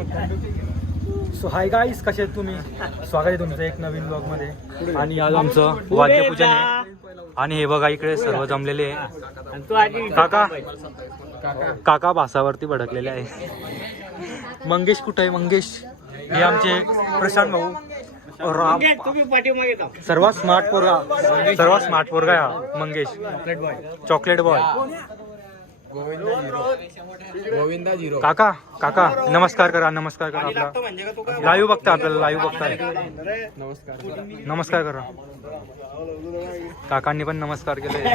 So hi guys, कसे आहेत तुम्ही? स्वागत आहे तुमचं एक नवीन ब्लॉग मध्ये. आणि आज आमचं वाद्यपूजन आहे. आणि हे बघा इकडे सर्व जमलेले आहे. काका भासावरती भडकलेले आहे. मंगेश कुठे आहे? मंगेश हे आमचे प्रशांत भाऊ. सर्वात स्मार्ट पोरगा हा Mangesh. Chocolate boy. Govinda zero. काका नमस्कार करा. आपला लाईव्ह बघता, आपल्याला लाईव्ह बघताय. नमस्कार करा. काकांनी पण नमस्कार केले.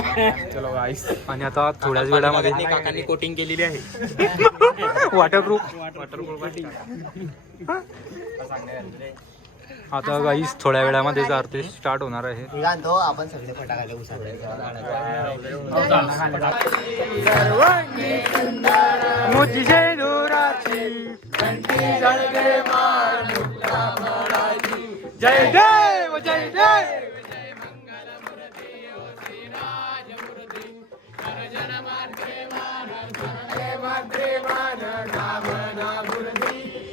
चलो गाईस. आणि आता थोड्याच वेळामध्ये काकांनी कोटिंग केलेली आहे. वॉटरप्रूफ. आता गाईस थोड्या वेळामध्ये आरती स्टार्ट होणार आहे. आपण सगळे फटाकडे जय देव जय देव.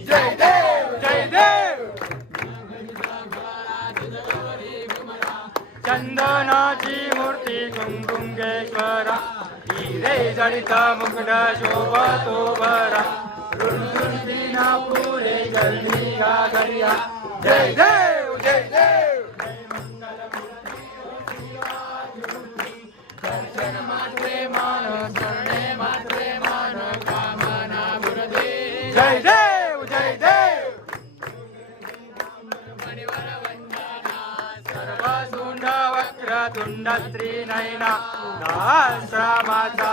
जय देव जय देव. चंदनाची मूर्ती कुंकुमेश्वरा, हिरे जडित मुकुट शोभतो बरा, रुंदीना पुरे जल्दी घरिया. जय देव जय देव. दर्शन मात्रे मान, शरणे मात्रे मान, कामना बुरदे. जय देव जय देव. तुंड त्रिनयना, सहस्रमाचा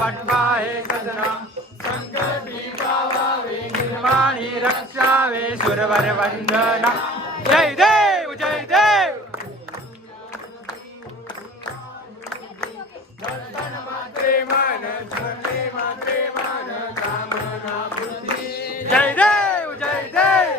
वटवा हे सदना, संकटी पावावे निर्वाणी रक्षावे सुरवर वंदना. जय देव जय देव. दर्शन मात्रे मान, शरणे मात्रे मान, कामना बुद्धी. जय देव जय देव.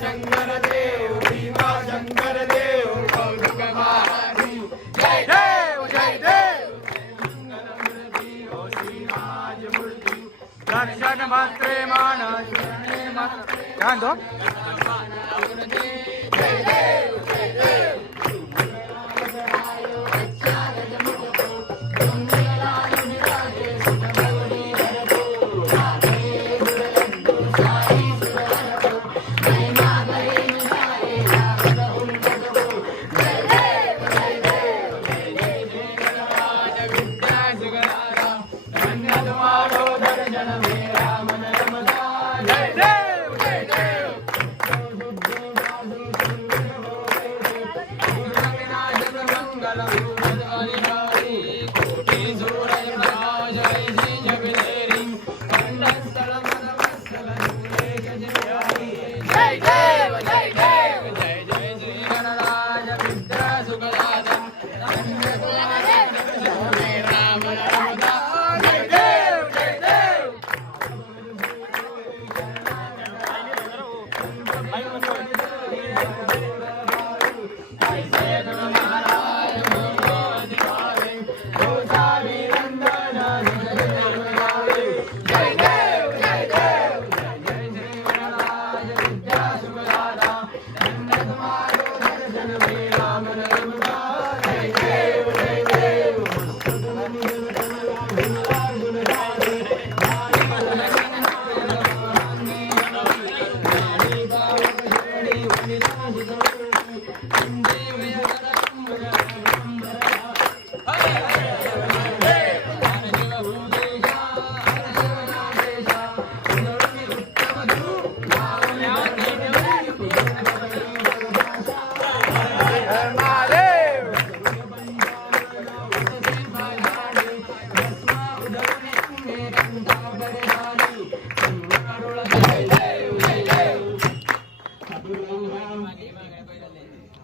शंकर देव भीमा शंकर देव कौतुक महारी. जय देव जय देव. दर्शन मात्रे मान, शरणे मात्रे. काय म्हणतो? जय देव जय देव.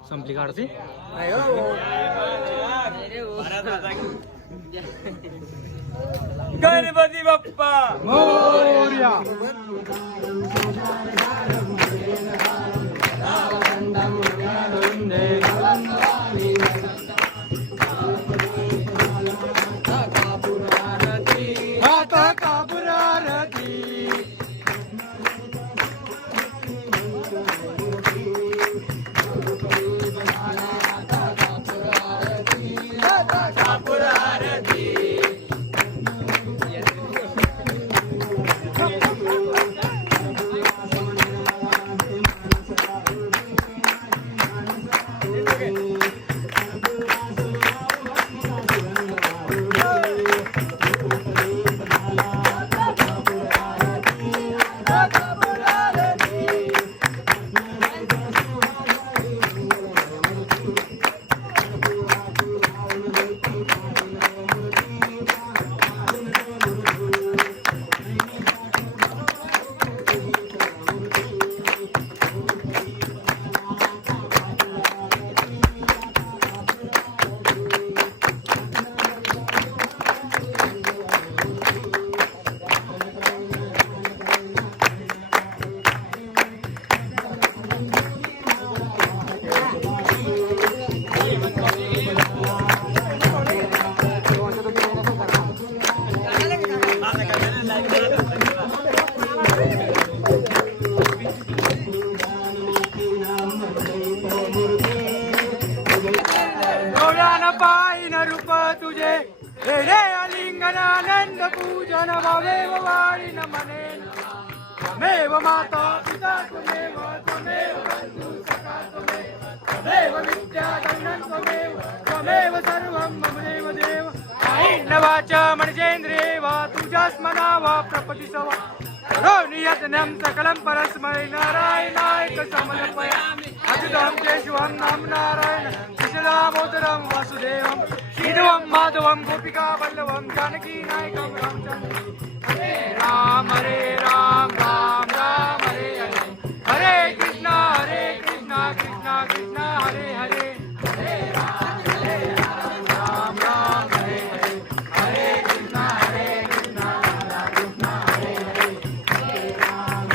संपली काढते. गणपती बाप्पा मोरया. पाहिन रूप तुझे हे रे अलिंगन आनंद पूजन भवेव वाळीन मने त्वमेव माता पिता त्वमेव त्वमेव बंधु सखा त्वमेव विद्या धनं त्वमेव सर्वं मम देव देव वाच मणजेंद्रिये वा तुझ्यास मनावा प्रपतिसवा करोमि यत्नं सकलं परस्मै नारायणाय समर्पयामि अच्युतं केशवं नाम नारायण कृष्णदामोदरं वासुदेवं श्रीधवं माधवं गोपिका वल्लभं जानकी नायकं रामचन्द्रं राम राम राम हरे हरे हरे कृष्णा कृष्णा कृष्णा हरे हरे हरे राम राम राम हरे हरे हरे कृष्णा कृष्णा कृष्णा हरे हरे हरे राम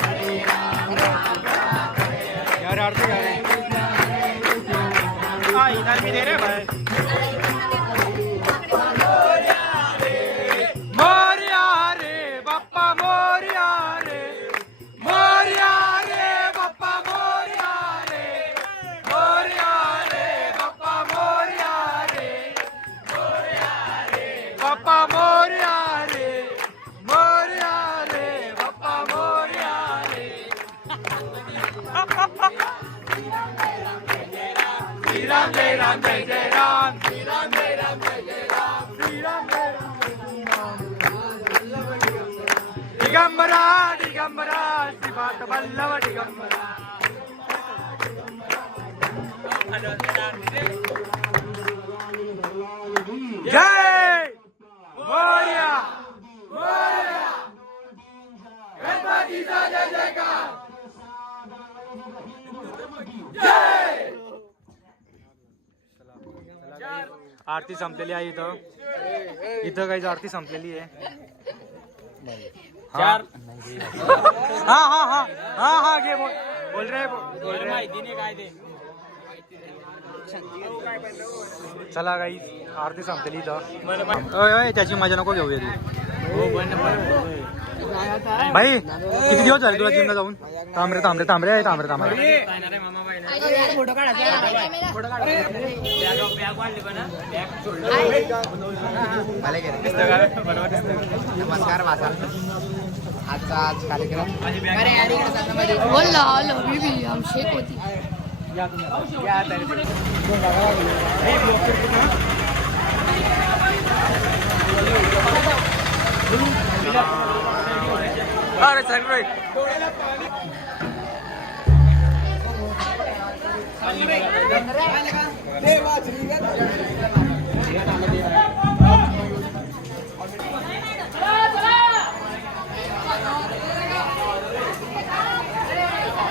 यार आरती यार आई इधर भी दे रे भाई मोरिया रे बाप्पा मोरिया रे बाप्पा मोरिया रे बाप्पा मोरिया रे बाप्पा मोरिया रे बाप्पा मोरिया रे श्री राम जय राम जय जय राम श्री राम जय राम जय जय राम श्री राम जय राम दिगंबरा दिगंबरा श्रीपाद वल्लभ दिगंबरा जय मोरया मोरया गणपतीचा जय जयकार जय आरती संपलेली आहे इथं काही आरती संपलेली आहे हा घे बोल रे माहिती नाही काय ते चला काही आरती संपलेली इथं त्याची मजा नको घेऊया तू भाई किती दिवस झाले तुला जिमला जाऊन तांबरे तांबरे तांबरे तांबरे तांबरे नमस्कार माझा आजचा कार्यक्रम बोला बीबी हम शेक होती अरे सर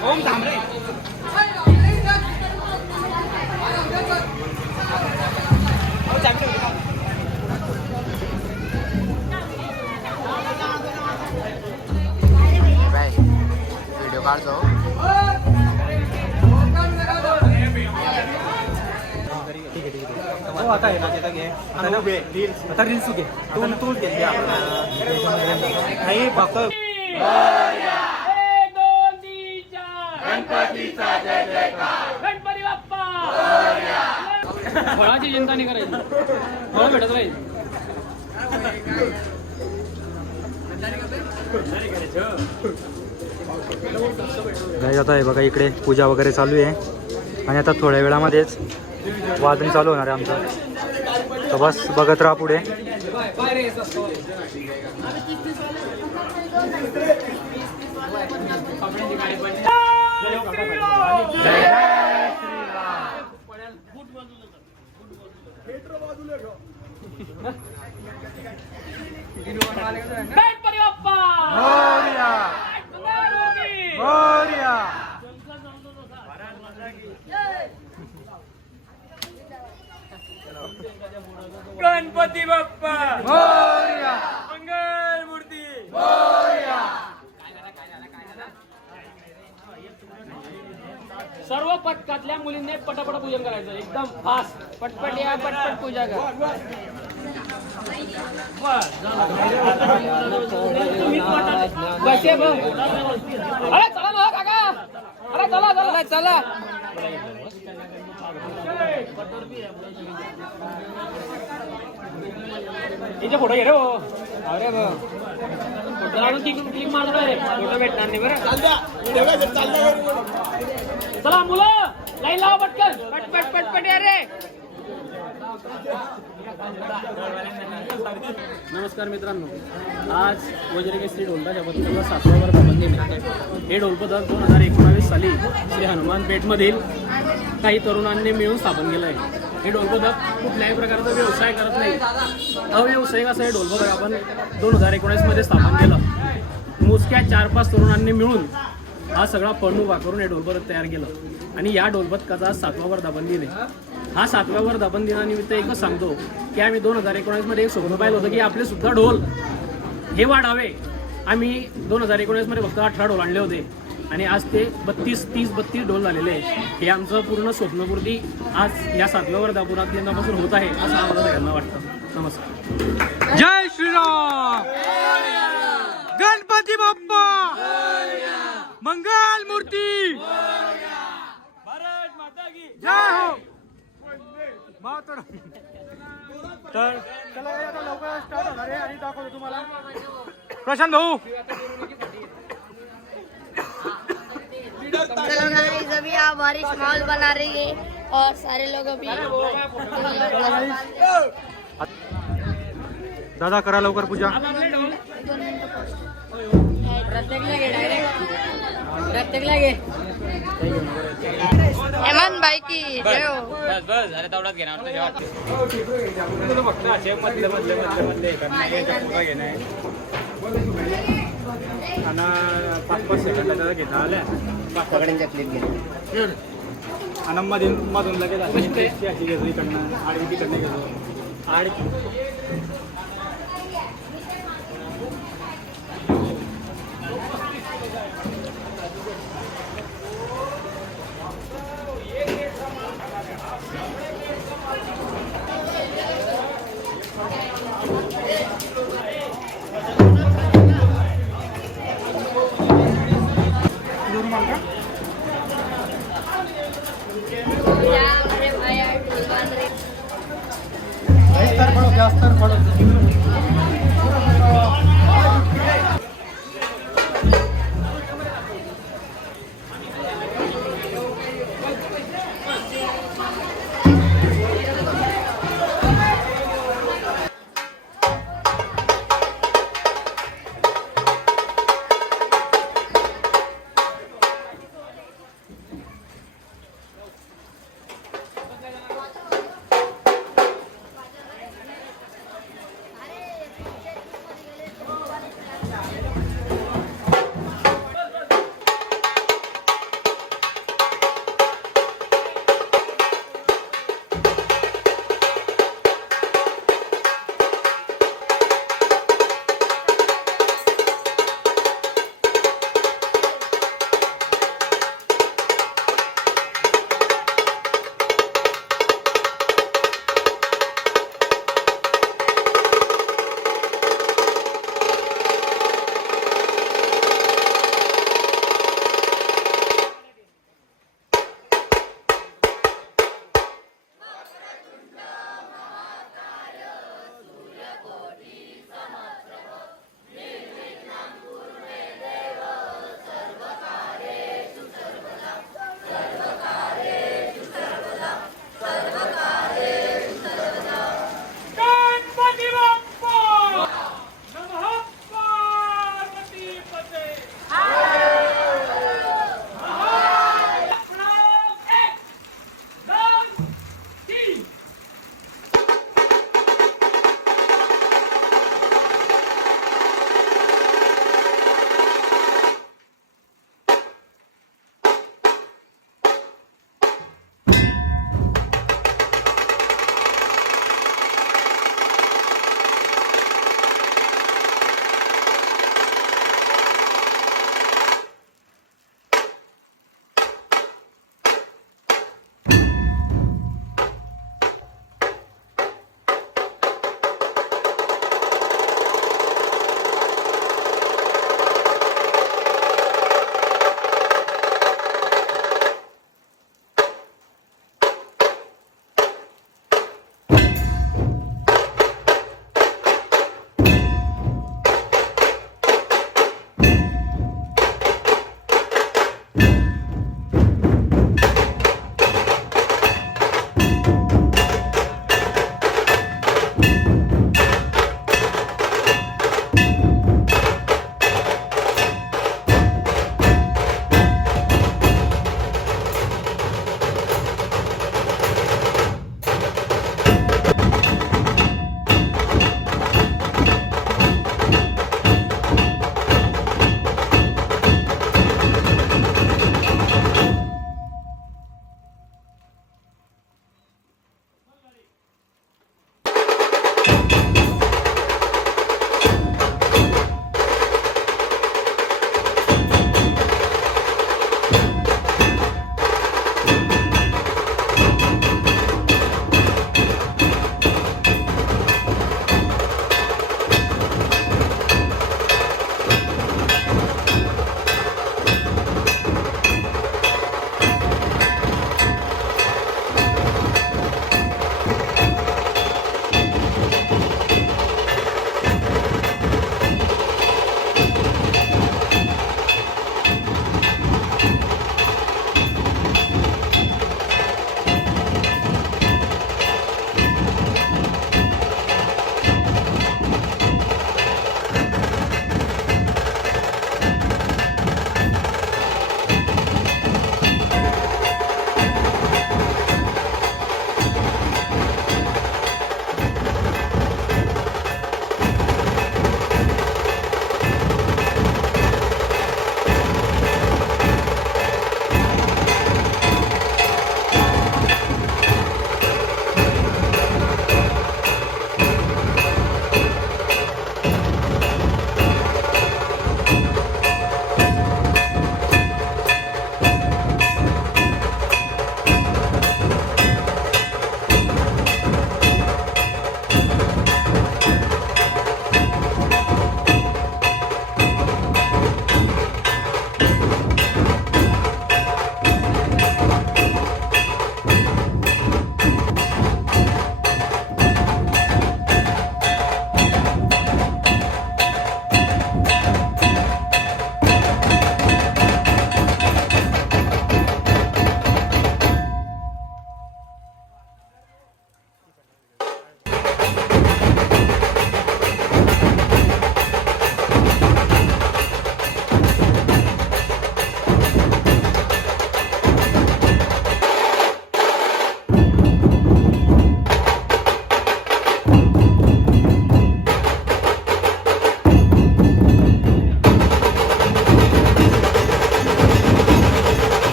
ओम थांबरे व्हिडिओ काढतो आता रील्स घे तू घे नाही फक्त गणपतीचा जय जयकार गणपती बाप्पा फळाची चिंता नाही करायची फळ भेटत राहील आता आहे बघा इकडे पूजा वगैरे चालू आहे आणि आता थोड्या वेळामध्येच वाजणी चालू होणार आहे आमचं तर बस बघत राहा पुढे गणपती बाप्पा मोरया मोरया गणपती बाप्पा मोरया मंगल मूर्ती मोरया सर्व पटकातल्या मुलींनी पटापट पूजन करायचं एकदम फास्ट पटपट या पटपट पूजा कर बसे बघ अरे चला ना काका अरे चला चला चला इथे फोटो घे रे भाऊ. अरे भाऊ फोटो काढून क्लिक मारतो रे, फोटो भेटणार नाही बरं. चला मुलं लाईन लावा पटकन, पटपट पटपट या रे. नमस्कार मित्रांनो, आज वज्र केसरी ढोलताच्या बद्दलला 7वा वर्धापन दिन आहे. हे ढोलपथक 2019 साली श्री हनुमान पेठमधील काही तरुणांनी मिळून स्थापन केलं आहे. हे ढोलपथक कुठल्याही प्रकारचा व्यवसाय करत नाही, अव्यावसायिक असं हे ढोलपथक आपण 2019 मध्ये स्थापन केलं. मोजक्या 4-5 तरुणांनी मिळून हा सगळा फंड उभा करून हे ढोलपथक तयार केलं आणि या ढोलपथकाचा 7वा वर्धापन दिन आहे. हा 7व्या वर्धापन दिनानिमित्त एकच सांगतो की आम्ही 2019 मध्ये एक स्वप्न पाहिलं होतं की आपले सुद्धा ढोल हे वाढावे. आम्ही 2019 मध्ये फक्त 18 ढोल आणले होते आणि आज ते 32 ढोल झालेले आहे. हे आमचं पूर्ण स्वप्नपूर्ती आज या 7व्या वर्धापन दिनापासून होत आहे असं आम्हाला सगळ्यांना वाटतं. नमस्कार. जय श्रीराम. गणपती बाप्पा मंगल मूर्ती. भारत माता की जय हो. तर चला आता लवकर स्टार्ट होणार आहे आणि दाखवतो तुम्हाला. प्रशांत भाऊ चलो गाइस, अभी आप बारिश माहौल बना रही है और सारे लोग अभी दादा करा लवकर पूजा. हेमंत भाई की जय हो. बस अरे तेवढाच घेणार फक्त असे मधले घेणे आणि 5-5 सेकंदाचा घेता आल्या सगळ्यांच्या क्लिप घेणार. आणि मधून लगेच अशी घेतो इकडनं आडवी तिकडनं घेतो आडवी. अरे भाई यार ढोल बांध रहे. जास्त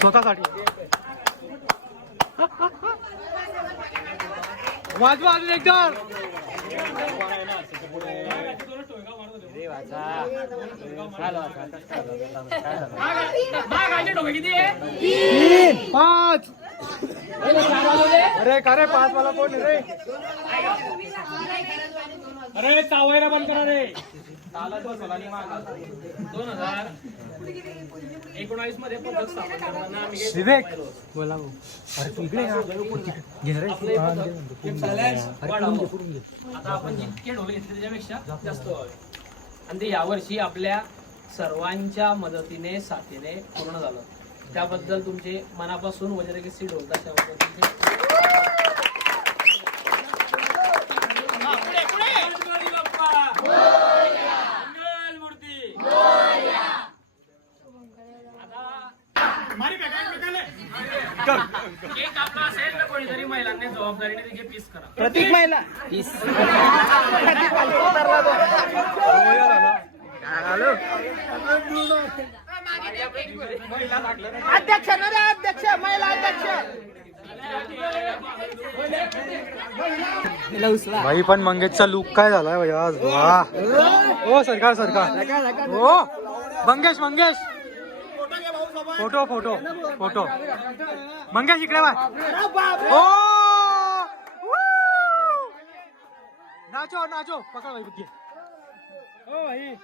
स्वतःसाठी वाजवा अजून एकदा. तीन पाच. अरे का रे 5 वाला कोण रे? अरे चावायला बंद करा रे. 2019 मध्ये पदक स्थापन करताना आम्ही विवेक बोला भाऊ. अरे तू इकडे घे रे. आता आपण जितके ढोल घेतले त्याच्यापेक्षा जास्त व्हावे आणि ते यावर्षी आपल्या सर्वांच्या मदतीने साथीने पूर्ण झालं. त्याबद्दल तुमचे मनापासून वज्रकेसरी ढोल ताशाबद्दल केक आपला असेल तर कोणीतरी महिलांनी जबाबदारीने तिथे पीस करा. प्रतीक महिला अध्यक्ष अध्यक्ष महिला अध्यक्ष. भाई पण मंगेशचा लुक काय झालाय भाई आज. वा ओ सरकार सरकार. हो Mangesh Mangesh photo photo photo. Mangesh इकडे बा. ओ नाचो नाचो. पकड भाई बुद्धी. ओ भाई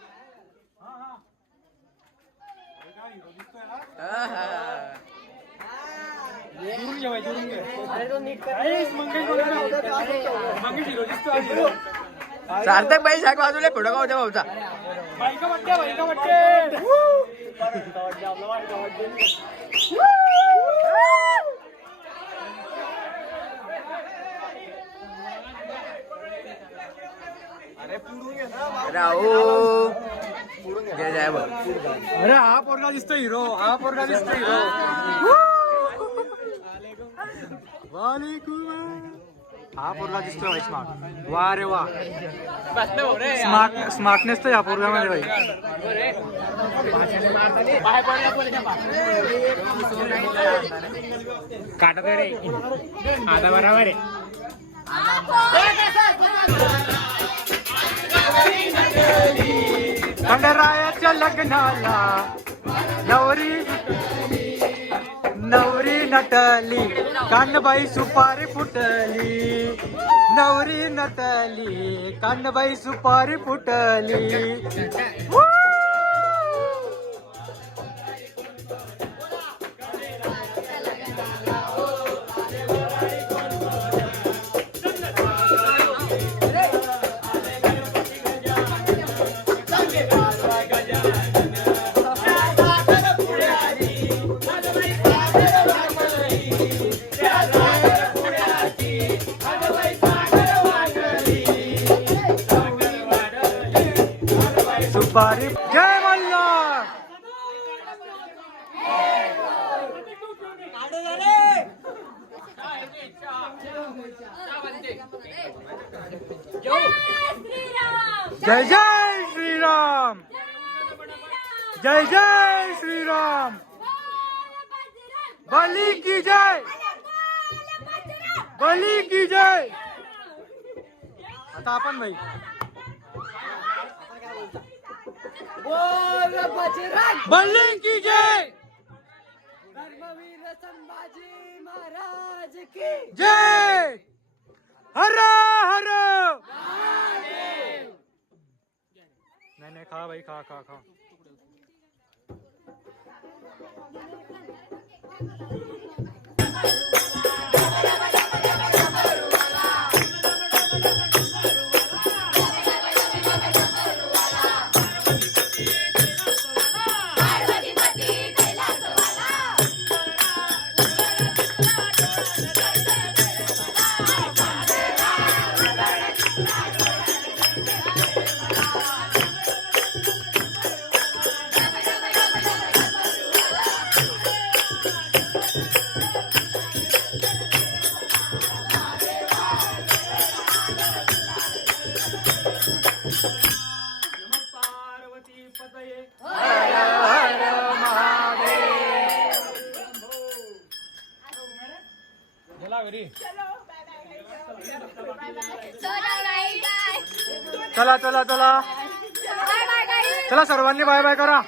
जुळून घे भाई जुळून घे. मंगेश हिरो दिसतो. सार्थक बाई शाक बाजूला फोटो का होत्या भाऊचा. बाईका वाटते बाईका वाटते. राहू घे जाय बघ. अरे हा पोरगा दिसतो हिरो. हा पोरगा दिसतो हिरो. हा पोरगा दिसतोय भाई स्मार्ट. वा रे वा. स्मार्टनेस तर या पोरगामध्ये भाई. काटत रे आता बरोबर आहे. खंडरायाच्या लग्नाला नवरी नटली. कानबाई सुपारी फुटली. नवरी नटली. कानबाई सुपारी फुटली. सुपारी. जय मल्हार. जय जय श्रीराम. जय जय श्रीराम. बली की जय. बली की जय. आता आपण भाई बली की जय. धर्मवीर संभाजी महाराज की जय. हर हर. नहीं नहीं खा भाई खा खा खा. चला चला चला चला सर्वांनी बाय बाय करा.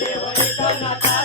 देव